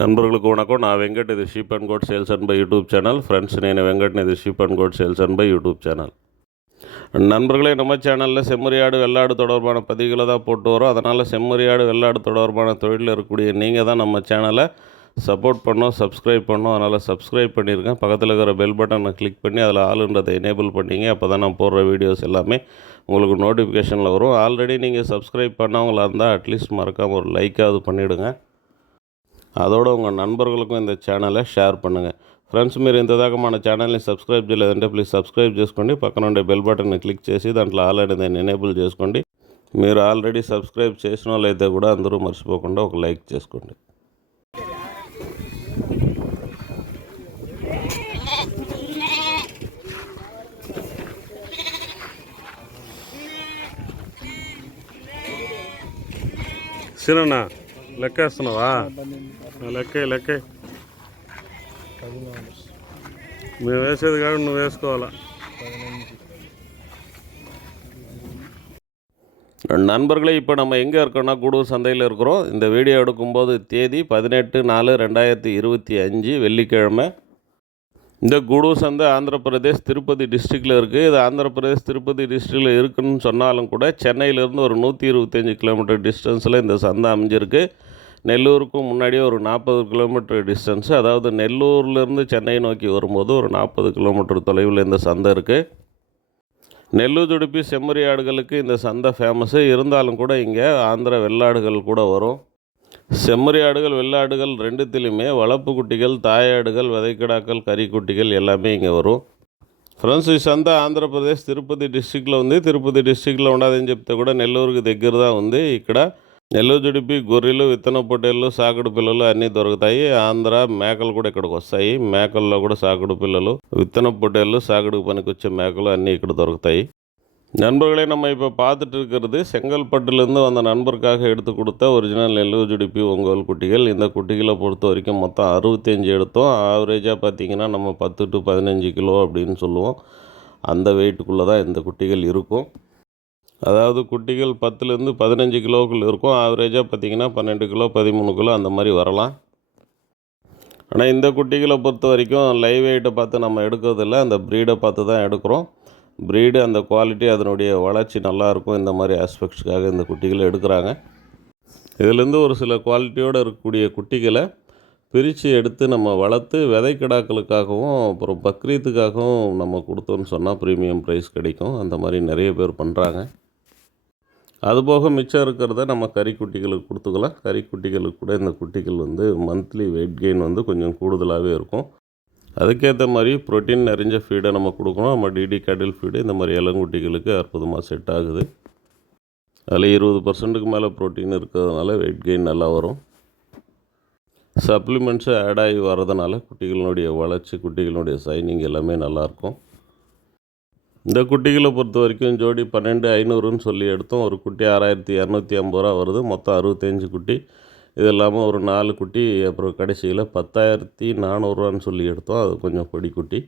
నన్బర్లకు వణకం నా వెంకట్ ఇది sheep and goat sales and buy YouTube channel friends నేను வெங்கட் இது sheep and goat sales and buy YouTube channel. நண்பர்களே, நம்ம சேனலில் செம்மறியாடு வெள்ளாடு தொடர்பான பதிவுகளை தான் போட்டு வரோம். அதனால் செம்மறியாடு வெள்ளாடு தொடர்பான தொழிலில் இருக்கக்கூடிய நீங்கள் தான் நம்ம சேனலை சப்போர்ட் பண்ணோம், சப்ஸ்கிரைப் பண்ணோம். அதனால் சப்ஸ்கிரைப் பண்ணியிருக்கேன். பக்கத்தில் இருக்கிற பெல் பட்டனை கிளிக் பண்ணி அதில் ஆளுன்றதை எனேபிள் பண்ணிங்க. அப்போ தான் நான் போடுற வீடியோஸ் எல்லாமே உங்களுக்கு நோட்டிஃபிகேஷனில் வரும். ஆல்ரெடி நீங்கள் சப்ஸ்கிரைப் பண்ணவங்களாக இருந்தால் அட்லீஸ்ட் மறக்காமல் ஒரு லைக்காவது பண்ணிவிடுங்க. அதோடு உங்கள் నన్బర్లకు இந்த ఛానల్ షేర్ பண்ணுங்கள். ఫ్రెండ్స్, మీరు ఇంతదాకా మన ఛానల్ని సబ్స్క్రైబ్ చేయలేదంటే ప్లీజ్ సబ్స్క్రైబ్ చేసుకోండి. పక్కన ఉండే బెల్ బటన్ని క్లిక్ చేసి దాంట్లో ఆల్ అనేది ఎనేబుల్ చేసుకోండి. మీరు ఆల్రెడీ సబ్స్క్రైబ్ చేసిన వాళ్ళైతే కూడా అందరూ మర్చిపోకుండా ఒక లైక్ చేసుకోండి. సిరన్నా లెక్కేస్తున్నావా? లెక్కే మేము వేసేది కాదు, నువ్వు వేసుకోవాలా. நண்பர்களே, இப்போ நம்ம எங்கே இருக்கோம்னா கூடூர் சந்தையில் இருக்கிறோம். இந்த வீடியோ எடுக்கும்போது தேதி 18/4/2025 வெள்ளிக்கிழமை. இந்த கூடூர் சந்தை ஆந்திர பிரதேஷ் திருப்பதி டிஸ்ட்ரிக்டில் இருக்குது. இது ஆந்திர பிரதேஷ் திருப்பதி டிஸ்ட்ரிக்டில் இருக்குதுன்னு சொன்னாலும் கூட சென்னையிலேருந்து ஒரு 125 கிலோமீட்டர் டிஸ்டன்ஸில் இந்த சந்தை அமைஞ்சிருக்கு. நெல்லூருக்கும் முன்னாடியே ஒரு 40 கிலோமீட்டர் டிஸ்டன்ஸு, அதாவது நெல்லூர்லேருந்து சென்னை நோக்கி வரும்போது ஒரு 40 கிலோமீட்டர் தொலைவில் இந்த சந்தை இருக்குது. நெல்லூர் துடுப்பி செம்மறி ஆடுகளுக்கு இந்த சந்தை ஃபேமஸ்ஸு. இருந்தாலும் கூட இங்கே ஆந்திர வெள்ளாடுகள் கூட வரும். செம்மறி ஆடுகள் வெள்ளாடுகள் ரெண்டுத்திலையுமே வளர்ப்பு குட்டிகள், தாயாடுகள், விதைக்கிடாக்கள், கறிக்குட்டிகள் எல்லாமே இங்கே வரும். ఫ్రెండ్స్, ఈ సంత ఆంధ్రప్రదేశ్ తిరుపతి డిస్ట్రిక్ట్లో ఉంది. తిరుపతి డిస్ట్రిక్ట్లో ఉండదని చెప్తే కూడా నెల్లూరుకి దగ్గరదా ఉంది. ఇక్కడ నెల్లూరు జుడిపి, గొర్రెలు, విత్తన పొట్టేళ్ళు, సాకుడు పిల్లలు అన్నీ దొరుకుతాయి. ఆంధ్ర మేకలు కూడా ఇక్కడికి వస్తాయి. మేకల్లో కూడా సాకుడు పిల్లలు, విత్తన పొట్టేళ్ళు, సాకుడుకు పనికొచ్చే మేకలు అన్నీ ఇక్కడ దొరుకుతాయి. நண்பர்களே, நம்ம இப்போ பார்த்துட்டு இருக்கிறது செங்கல்பட்டுலேருந்து வந்த நண்பருக்காக எடுத்து கொடுத்த ஒரிஜினல் நெல்லூர் ஜுடிப்பி ஒங்கோல் குட்டிகள். இந்த குட்டிகளை பொறுத்த வரைக்கும் மொத்தம் 65 எடுத்தோம். ஆவரேஜாக பார்த்திங்கன்னா நம்ம 10 to 15 கிலோ அப்படின்னு சொல்லுவோம். அந்த வெயிட்டுக்குள்ளே தான் இந்த குட்டிகள் இருக்கும். அதாவது குட்டிகள் 10லேருந்து 15 கிலோவுக்குள்ளே இருக்கும். ஆவரேஜாக பார்த்திங்கன்னா 12 கிலோ 13 கிலோ அந்த மாதிரி வரலாம். ஆனால் இந்த குட்டிகளை பொறுத்த வரைக்கும் லைவ் வெயிட்டை பார்த்து நம்ம எடுக்கிறதில்ல, அந்த ப்ரீடை பார்த்து தான் எடுக்கிறோம். ப்ரீடு, அந்த குவாலிட்டி, அதனுடைய வளர்ச்சி நல்லாயிருக்கும். இந்த மாதிரி ஆஸ்பெக்ட்ஸ்க்காக இந்த குட்டிகளை எடுக்கிறாங்க. இதிலேருந்து ஒரு சில குவாலிட்டியோடு இருக்கக்கூடிய குட்டிகளை பிரித்து எடுத்து நம்ம வளர்த்து விதைக்கிடாக்களுக்காகவும் அப்புறம் பக்ரீத்துக்காகவும் நம்ம கொடுத்தோன்னு சொன்னால் ப்ரீமியம் ப்ரைஸ் கிடைக்கும். அந்த மாதிரி நிறைய பேர் பண்ணுறாங்க. அதுபோக மிச்சம் இருக்கிறத நம்ம கறிக்குட்டிகளுக்கு கொடுத்துக்கலாம். கறிக்குட்டிகளுக்கு கூட இந்த குட்டிகள் மந்த்லி வெயிட் கெயின் கொஞ்சம் கூடுதலாகவே இருக்கும். அதுக்கேற்ற மாதிரி ப்ரோட்டீன் நிறைஞ்ச ஃபீடை நம்ம கொடுக்கணும். நம்ம டிடி கேட்டில் ஃபீடு இந்த மாதிரி இளங்குட்டிகளுக்கு அற்புதமாக செட் ஆகுது. அதில் 20% மேலே ப்ரோட்டீன் இருக்கிறதுனால வெயிட் கெயின் நல்லா வரும். சப்ளிமெண்ட்ஸு ஆட் ஆகி வர்றதுனால குட்டிகளினுடைய வளர்ச்சி, குட்டிகளினுடைய சைனிங் எல்லாமே நல்லாயிருக்கும். இந்த குட்டிகளை பொறுத்த வரைக்கும் ஜோடி 12,500ன்னு சொல்லி எடுத்தோம். ஒரு குட்டி 6,250 ரூபா வருது. மொத்தம் 65 குட்டி. இது இல்லாமல் ஒரு 4 குட்டி, அப்புறம் கடைசியில் 10,400 சொல்லி எடுத்தோம். அது கொஞ்சம் பொடி குட்டி.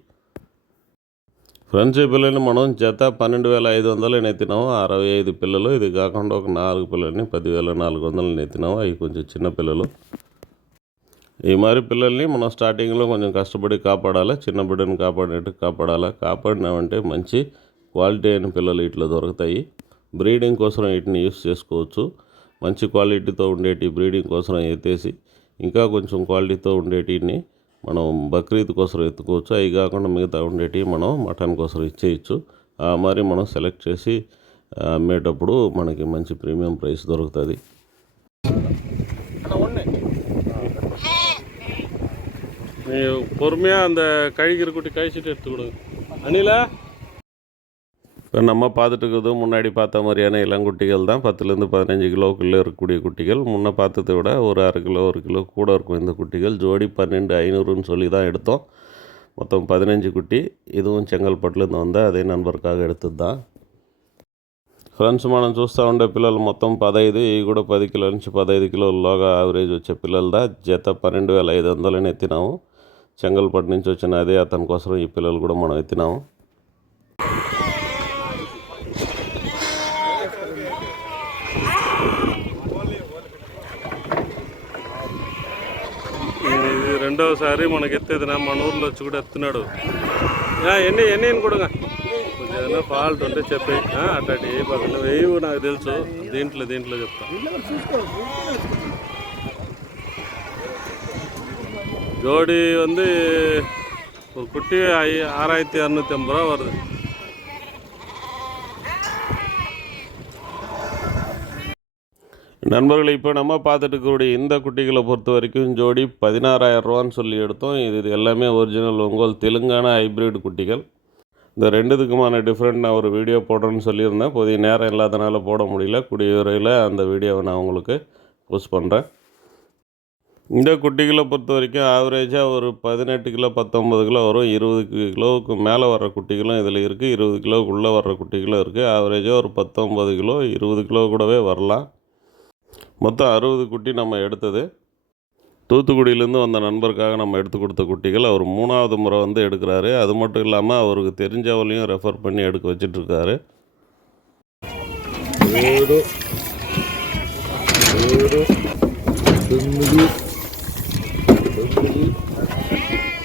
ఫ్రెండ్స్, ఈ పిల్లని మనం జత 12,500 నెత్తినాము. 65 పిల్లలు. ఇది కాకుండా ఒక 4 పిల్లల్ని 10,400 నెత్తినాము. అవి కొంచెం చిన్న పిల్లలు. ఈ మరి పిల్లల్ని మనం స్టార్టింగ్లో కొంచెం కష్టపడి కాపాడాలి. చిన్న బిడ్డను కాపాడినట్టు కాపాడాలి. కాపాడినామంటే మంచి క్వాలిటీ అయిన పిల్లలు ఇట్లా దొరుకుతాయి. బ్రీడింగ్ కోసం వీటిని యూస్ చేసుకోవచ్చు. మంచి క్వాలిటీతో ఉండేటి బ్రీడింగ్ కోసం ఎత్తేసి ఇంకా కొంచెం క్వాలిటీతో ఉండేటిని మనం బక్రీద్ కోసం ఎత్తుకోవచ్చు. అవి కాకుండా మిగతా ఉండేటివి మనం మటన్ కోసం ఇచ్చేయచ్చు. మరి మనం సెలెక్ట్ చేసి అమ్మేటప్పుడు మనకి మంచి ప్రీమియం ప్రైస్ దొరుకుతుంది. பொறுமையாக அந்த கழிக்கிற குட்டி கழிச்சிட்டு எடுத்துக்கொடுங்க. அணிலா, இப்போ நம்ம பார்த்துட்டு இருக்கிறது முன்னாடி பார்த்த மாதிரியான இளங்குட்டிகள் தான். 10லேருந்து 15 கிலோவுக்குள்ளே இருக்கக்கூடிய குட்டிகள். முன்னே பார்த்ததை விட ஒரு 1/2 கிலோ 1 கிலோ கூட இருக்கும் இந்த குட்டிகள். ஜோடி 12,500ன்னு சொல்லி தான் எடுத்தோம். மொத்தம் 15 குட்டி. இதுவும் చెంగల్పట్టుலேருந்து வந்த అదే నన్బర్కాக எடுத்தது தான். ఫ్రెండ్స్, మనం చూస్తూ ఉండే పిల్లలు మొత్తం 15. ఇవి కూడా 10 కిలోల నుంచి 15 కిలోలలోగా యావరేజ్ వచ్చే పిల్లలదా. జత 12,500 ఎత్తినాము. చెంగల్పట్టు నుంచి వచ్చిన అదే అతని కోసం ఈ పిల్లలు కూడా మనం ఎత్తినాము. రెండవసారి మనకి ఎత్తేదినా మన ఊర్లో వచ్చి కూడా ఎత్తున్నాడు. ఎన్ని కొడుగా కొంచెం ఏదైనా ఫాల్ట్ ఉంటే చెప్పి అట్లాంటి ఏ పక్కన వేయవు నాకు తెలుసు. దీంట్లో చెప్తా. ஜோடி வந்து ஒரு குட்டி 6250 ரூபா வருது. நண்பர்களை இப்போ நம்ம பார்த்துட்டு இருக்கக்கூடிய இந்த குட்டிகளை பொறுத்த வரைக்கும் ஜோடி 16,000 ரூபான்னு சொல்லி எடுத்தோம். இது எல்லாமே ஒரிஜினல் ஒங்கோல் தெலுங்கானா ஹைப்ரிட் குட்டிகள். இந்த ரெண்டுத்துக்குமான டிஃப்ரெண்ட் நான் ஒரு வீடியோ போடுறேன்னு சொல்லியிருந்தேன். போதிய நேரம் இல்லாதனால போட முடியல. கூடிய விரைவில் அந்த வீடியோவை நான் உங்களுக்கு போஸ்ட் பண்ணுறேன். இந்த குட்டிகளை பொறுத்த வரைக்கும் ஆவரேஜாக ஒரு 18 கிலோ 19 கிலோ வரும். 20 கிலோவுக்கு மேலே வர்ற குட்டிகளும் இதில் இருக்குது. 20 கிலோவுக்குள்ளே வர்ற குட்டிகளும் இருக்குது. ஆவரேஜாக ஒரு 19 கிலோ 20 கிலோ கூடவே வரலாம். மொத்தம் 60 குட்டி நம்ம எடுத்தது. தூத்துக்குடியிலேருந்து வந்த நண்பருக்காக நம்ம எடுத்து கொடுத்த குட்டிகள். அவர் 3வது முறை வந்து எடுக்கிறாரு. அது மட்டும் இல்லாமல் அவருக்கு தெரிஞ்சவளையும் ரெஃபர் பண்ணி எடுக்க வச்சிட்ருக்காரு.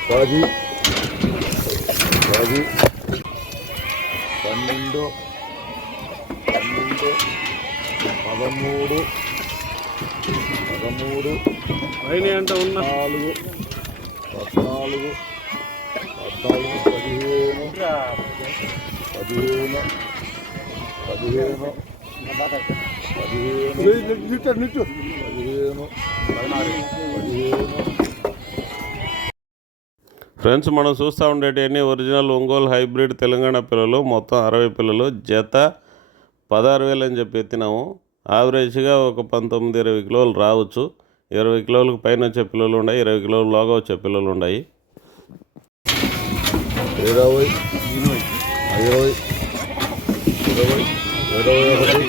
పది 12 13 అయినా అంటే ఉన్న 14 15 ఫ్రెండ్స్, మనం చూస్తూ ఉండేటివన్నీ ఒరిజినల్ ఒంగోలు హైబ్రిడ్ తెలంగాణ పిల్లలు. మొత్తం 60 పిల్లలు. జత 16,000 అని చెప్పి ఎత్తినాము. యావరేజ్గా ఒక 19-20 కిలోలు రావచ్చు. 20 కిలోలకు పైన వచ్చే పిల్లలు ఉన్నాయి, 20 కిలోల లోగా వచ్చే పిల్లలు ఉన్నాయి. 20 21 22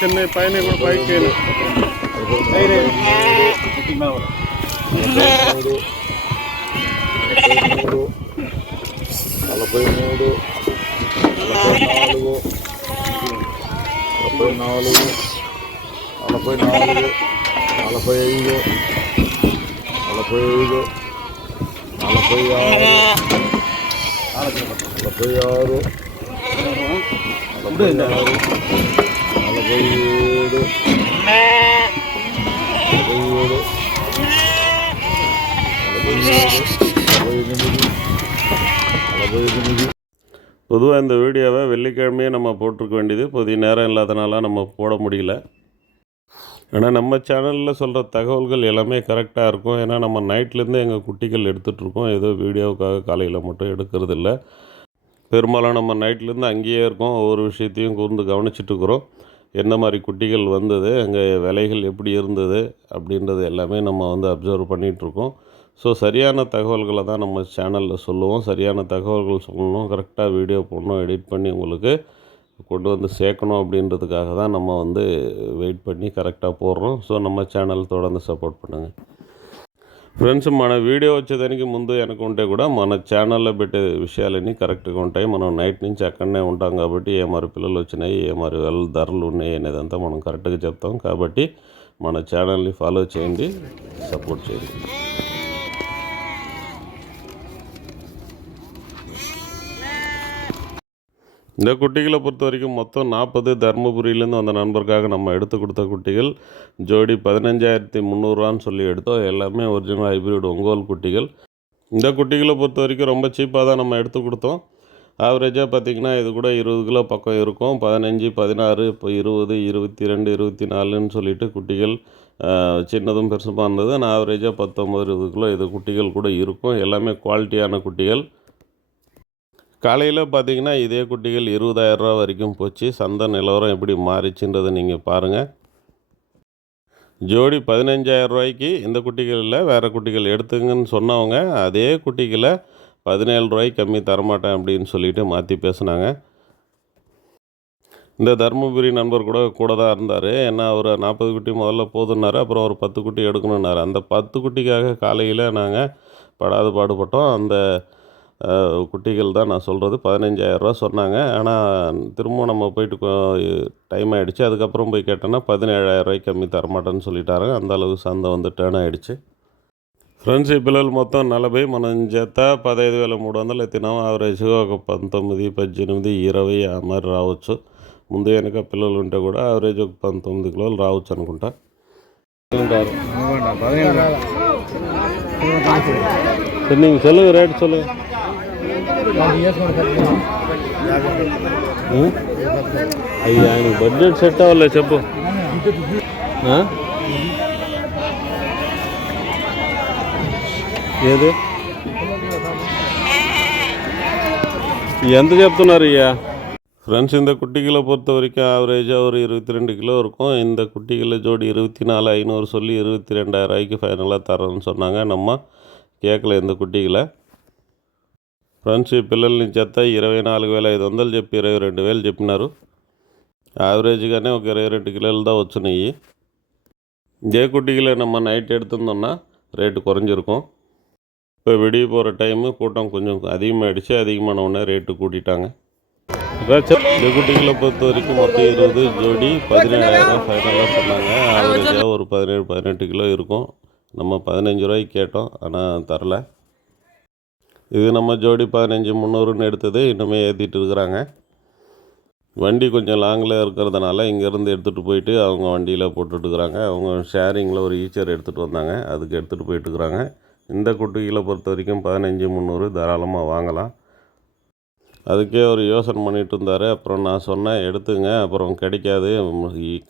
చిన్న పైన కూడా పైకి 47 பொதுவாக இந்த வீடியோவை வெள்ளிக்கிழமையே நம்ம போட்டிருக்க வேண்டியது. போதிய நேரம் இல்லாதனால நம்ம போட முடியல. ஏன்னா நம்ம சேனலில் சொல்கிற தகவல்கள் எல்லாமே கரெக்டாக இருக்கும். ஏன்னா நம்ம நைட்லேருந்து எங்கள் குட்டிகள் எடுத்துகிட்ருக்கோம். ஏதோ வீடியோவுக்காக காலையில் மட்டும் எடுக்கிறதில்ல. பெரும்பாலும் நம்ம நைட்லேருந்து அங்கேயே இருக்கோம். ஒவ்வொரு விஷயத்தையும் கூர்ந்து கவனிச்சிட்ருக்குறோம். என்ன மாதிரி குட்டிகள் வந்தது, அங்கே விலைகள் எப்படி இருந்தது அப்படின்றது எல்லாமே நம்ம வந்து அப்சர்வ் பண்ணிகிட்ருக்கோம். ஸோ சரியான தகவல்களை தான் நம்ம சேனலில் சொல்லுவோம். சரியான தகவல்கள் சொல்லணும், கரெக்டாக வீடியோ போடணும், எடிட் பண்ணி உங்களுக்கு கொண்டு வந்து சேர்க்கணும் அப்படின்றதுக்காக தான் நம்ம வந்து వెయిట్ பண்ணி కరెక్ట్గా పోర్రం. సో ನಮ್ಮ ఛానల్ తోడంత సపోర్ట్ பண்ணுங்கள் ఫ్రెండ్స్. మన వీడియో వచ్చేదానికి ముందు అనుకుంటే కూడా మన ఛానల్లో పెట్టే విషయాలన్నీ కరెక్ట్గా ఉంటాయి. మనం నైట్ నుంచి అక్కడనే ఉంటాం కాబట్టి ఏ మరి పిల్లలు వచ్చినాయి, ఏ మరి ధరలు ఉన్నాయి అనేదంతా మనం కరెక్ట్గా చెప్తాం. కాబట్టి మన ఛానల్ని ఫాలో చేయండి, సపోర్ట్ చేయండి. இந்த குட்டிகளை பொறுத்த வரைக்கும் மொத்தம் 40 தருமபுரியிலேருந்து வந்த நண்பருக்காக நம்ம எடுத்து கொடுத்த குட்டிகள். ஜோடி 15,300 ரூபான்னு சொல்லி எடுத்தோம். எல்லாமே ஒரிஜினல் ஹைப்ரிட் ஒங்கோல் குட்டிகள். இந்த குட்டிகளை பொறுத்த வரைக்கும் ரொம்ப சீப்பாக தான் நம்ம எடுத்து கொடுத்தோம். ஆவரேஜாக பார்த்திங்கன்னா இது கூட 20 கிலோ பக்கம் இருக்கும். 15, 16, இப்போ 20, 22, 24ன்னு சொல்லிட்டு குட்டிகள் சின்னதும் பெருசுமாக இருந்தது. நான் ஆவரேஜாக 19, 20 கிலோ இது குட்டிகள் கூட இருக்கும். எல்லாமே குவாலிட்டியான குட்டிகள். காலையில் பார்த்திங்கன்னா இதே குட்டிகள் 20,000 ரூபா வரைக்கும் போச்சு. சந்தை நிலவரம் எப்படி மாறிச்சுன்றதை நீங்கள் பாருங்கள். ஜோடி 15,000 ரூபாய்க்கு இந்த குட்டிகள் இல்லை, வேறு குட்டிகள் எடுத்துங்கன்னு சொன்னவங்க அதே குட்டிகளை 17 ரூபாய்க்கு கம்மி தரமாட்டேன் அப்படின்னு சொல்லிட்டு மாற்றி பேசுனாங்க. இந்த தருமபுரி நண்பர் கூட தான் இருந்தார். ஏன்னா அவர் 40 குட்டி முதல்ல போதுன்னாரு, அப்புறம் ஒரு 10 குட்டி எடுக்கணுன்னாரு. அந்த 10 குட்டிக்காக காலையில் நாங்கள் படாது பாடுபட்டோம். அந்த குட்டிகள் தான் நான் சொல்கிறது. 15,000 ரூபா சொன்னாங்க. ஆனால் திரும்ப நம்ம போயிட்டு டைம் ஆகிடுச்சு. அதுக்கப்புறம் போய் கேட்டோன்னா 17,000 ரூபாய்க்கு கம்மி தரமாட்டேன்னு சொல்லிட்டாங்க. அந்த அளவுக்கு சந்தை வந்து டேர்ன் ఆగిடுச்சு. ఫ్రెండ్స్ ఈ పిల్లలు మొత్తం 40 మనం జత 15,300 ఎత్తినాము. యావరేజ్గా ఒక 19, 18, 20 ఆ మరి రావచ్చు. ముందు వెనక పిల్లలు ఉంటే కూడా యావరేజ్ ఒక 19 కిలోలు రావచ్చు అనుకుంటా. நீங்கள் சொல்லுங்கள், ரேட் சொல்லுங்கள். అయ్యా నీకు బడ్జెట్ సెట్ అవ్వలే చెప్పు. ఏది ఎంత చెప్తున్నారు అయ్యా? ஃப்ரெண்ட்ஸ், இந்த குட்டிகளை பொறுத்த வரைக்கும் ஆவரேஜாக ஒரு 22 கிலோ இருக்கும். இந்த குட்டிகளை ஜோடி 24,500 சொல்லி 22,000 ரூபாய்க்கு ஃபைனலாக தரோன்னு சொன்னாங்க. நம்ம కేకల இந்த కుట్టిగల. ఫ్రెండ్స్, ఈ పిల్లల్ని జత 24,500 చెప్పి 22,000 చెప్పినారు. యావరేజ్గానే ఒక 22 కిలోలు தான் వచ్చినాయి. இதே குட்டிகளை நம்ம நைட் எடுத்துருந்தோம்னா ரேட்டு குறைஞ்சிருக்கும். இப்போ விடிய போகிற டைமு கூட்டம் கொஞ்சம் அதிகமாகிடுச்சு. அதிகமான உடனே ரேட்டு கூட்டிட்டாங்க. இந்த குட்டிகளை பொறுத்த வரைக்கும் மொத்தம் 20 ஜோடி 17,000 ஃபைனலாக சொன்னாங்க. ஆவரேஜாக ஒரு 17, 18 கிலோ இருக்கும். நம்ம 15 ரூபாய்க்கு கேட்டோம், ஆனால் தரல. இது நம்ம ஜோடி 15,300ன்னு எடுத்தது. இன்னுமே ஏற்றிட்டு இருக்கிறாங்க. வண்டி கொஞ்சம் லாங்கில் இருக்கிறதுனால இங்கேருந்து எடுத்துகிட்டு போயிட்டு அவங்க வண்டியில் போட்டுட்ருக்குறாங்க. அவங்க ஷேரிங்கில் ஒரு ஈச்சர் எடுத்துகிட்டு வந்தாங்க, அதுக்கு எடுத்துகிட்டு போயிட்டுருக்குறாங்க. இந்த குட்டிகளை பொறுத்த வரைக்கும் 15,300 தாராளமாக வாங்கலாம். அதுக்கே அவர் யோசனை பண்ணிகிட்டு இருந்தார். அப்புறம் நான் சொன்னேன், எடுத்துங்க, அப்புறம் கிடைக்காது,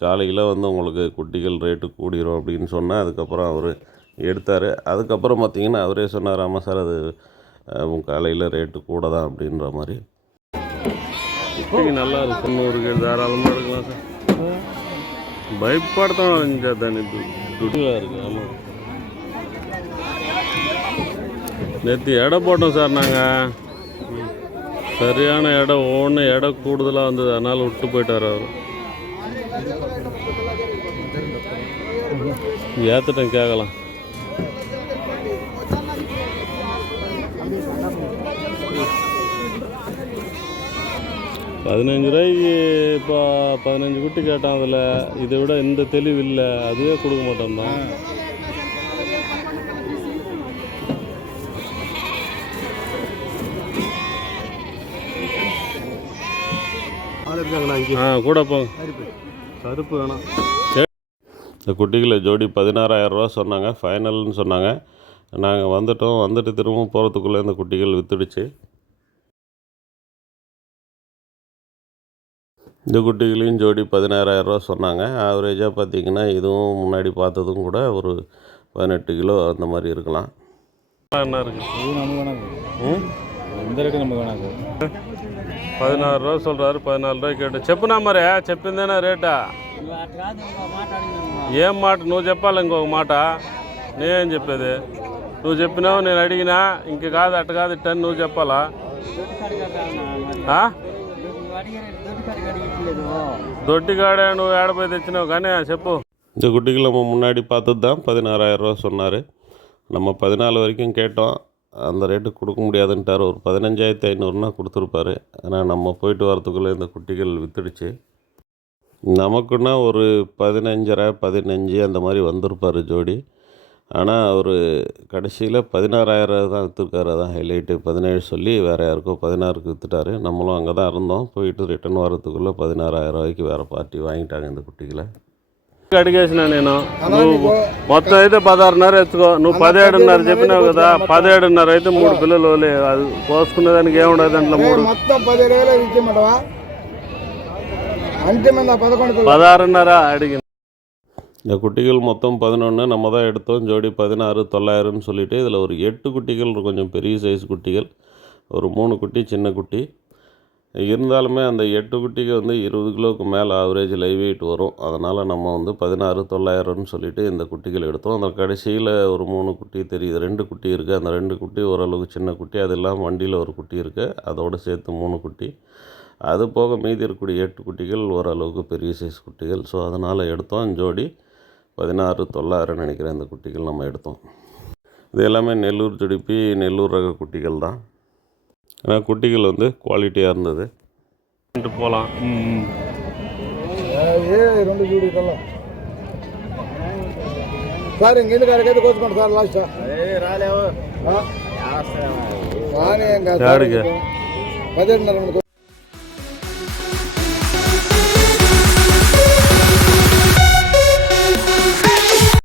காலையில் வந்து உங்களுக்கு குட்டிகள் ரேட்டு கூடிரும் அப்படின்னு சொன்னேன். அதுக்கப்புறம் அவர் எடுத்தார். அதுக்கப்புறம் பார்த்திங்கன்னா அவரே சொன்னார், ஆமாம் சார், அது காலையில் ரேட்டு கூட தான் அப்படின்ற மாதிரி. குட்டிங்க நல்லா இருக்கு, 100 தாராளமாக இருக்கலாம் சார். பயப்படுத்தணும் இங்கே தானே துடியாக இருக்குது. ஆமாம், நேற்று எடை போட்டோம் சார். நாங்கள் சரியான இடம், ஒன்று இடம் கூடுதலாக வந்தது, அதனால் விட்டு போயிட்டார் அவர். ஏற்றுட்டேன், கேட்கலாம். ₹15 இப்போ 15 குட்டி கேட்டான். அதில் இதை விட எந்த தெளிவு இல்லை, அதுவே கொடுக்க மாட்டோம் தான். கூட போங்க, கருப்பு வேணாம். இந்த குட்டிகளை ஜோடி 16,000 ரூபா சொன்னாங்க, ஃபைனல்னு சொன்னாங்க. நாங்கள் வந்துட்டு திரும்பவும் போகிறதுக்குள்ளே இந்த குட்டிகள் விற்றுடுச்சு. இந்த குட்டிகளையும் ஜோடி 16,000 ரூபா சொன்னாங்க. ஆவரேஜாக பார்த்திங்கன்னா இதுவும் முன்னாடி பார்த்ததும் கூட ஒரு 18 கிலோ அந்த மாதிரி இருக்கலாம். என்ன இருக்குது? இந்த ரேட்டு நமக்கு வேணாம். 16 రూపాయలు சொல்கிறாரு. 14 రూపాయలు కేటు. చెప్పునా మరి, చెప్పిందేనా రేటా? ఏం మాట నువ్వు చెప్పాలి, ఇంకొక మాట. నేనేం చెప్పేది? నువ్వు చెప్పినావు, నేను అడిగినా. ఇంక కాదు, అట్ట కాదు, ఇట్ట నువ్వు చెప్పాలా? దొడ్డిగాడే నువ్వు ఏడపోయి తెచ్చినావు కానీ చెప్పు. இந்த குட்டிகள் நம்ம முன்னாடி பார்த்தது தான் 16,000 ரூபா சொன்னார். நம்ம 14 வரைக்கும் கேட்டோம். அந்த ரேட்டு கொடுக்க முடியாதுன்ட்டார். ஒரு 15,500னா கொடுத்துருப்பாரு. ஆனால் நம்ம போயிட்டு வரத்துக்குள்ளே இந்த குட்டிகள் விற்றுடுச்சு. நமக்குன்னா ஒரு 15,500, 15 அந்த மாதிரி வந்திருப்பார் ஜோடி. ஆனால் அவர் கடைசியில் 16,000 தான் விற்றுருக்காரு. அதான் ஹைலைட்டு. 17 சொல்லி வேறு யாருக்கோ 16க்கு விற்றுட்டாரு. நம்மளும் அங்கே தான் இருந்தோம். போயிட்டு ரிட்டன் வரத்துக்குள்ளே 16,000 ரூபாய்க்கு வேறு பார்ட்டி வாங்கிட்டாங்க இந்த குட்டிகளை. అడిగేసిన నేను నువ్వు మొత్తం అయితే 16.5 ఎత్తుకో నువ్వు 17.5 చెప్పినావు కదా 17.5 అయితే 3 పిల్లలు అది కోసుకునేదానికి ఏముండదు దాంట్లో 3 మొత్తం 17,000 ఇచ్చేమంటవా ಅಂತೆ ಮಂದ 11 16.5 அடிக்கணும். இந்த குட்டிகள் மொத்தம் 11 நம்ம தான் எடுத்தோம். ஜோடி 16,900ன்னு சொல்லிட்டு இதில் ஒரு 8 குட்டிகள் கொஞ்சம் பெரிய சைஸ் குட்டிகள், ஒரு 3 குட்டி சின்ன குட்டி. இருந்தாலுமே அந்த 8 குட்டிக்கு வந்து 20 கிலோவுக்கு மேலே ஆவரேஜ் லைவ் வெயிட் வரும். அதனால் நம்ம வந்து 16,900ன்னு சொல்லிட்டு இந்த குட்டிகள் எடுத்தோம். அந்த கடைசியில் ஒரு 3 குட்டி தெரியுது, 2 குட்டி இருக்குது. அந்த 2 குட்டி ஓரளவுக்கு சின்ன குட்டி, அது இல்லாமல் வண்டியில் ஒரு குட்டி இருக்குது, அதோடு சேர்த்து 3 குட்டி. அது போக மீதி இருக்கக்கூடிய 8 குட்டிகள் ஓரளவுக்கு பெரிய சைஸ் குட்டிகள். ஸோ அதனால் எடுத்தோம். ஜோடி 16,900 நினைக்கிறேன் இந்த குட்டிகள் நம்ம எடுத்தோம். இது எல்லாமே நெல்லூர் துடிப்பி நெல்லூர் ரக குட்டிகள் தான். ஏன்னா குட்டிகள் வந்து குவாலிட்டியாக இருந்தது. போகலாம். రెండు జూడి కల్లా సార్ ఇంకెందుకు అరకైతే కోసుకోండి సార్ లాస్ట్ రాలేవు 17.5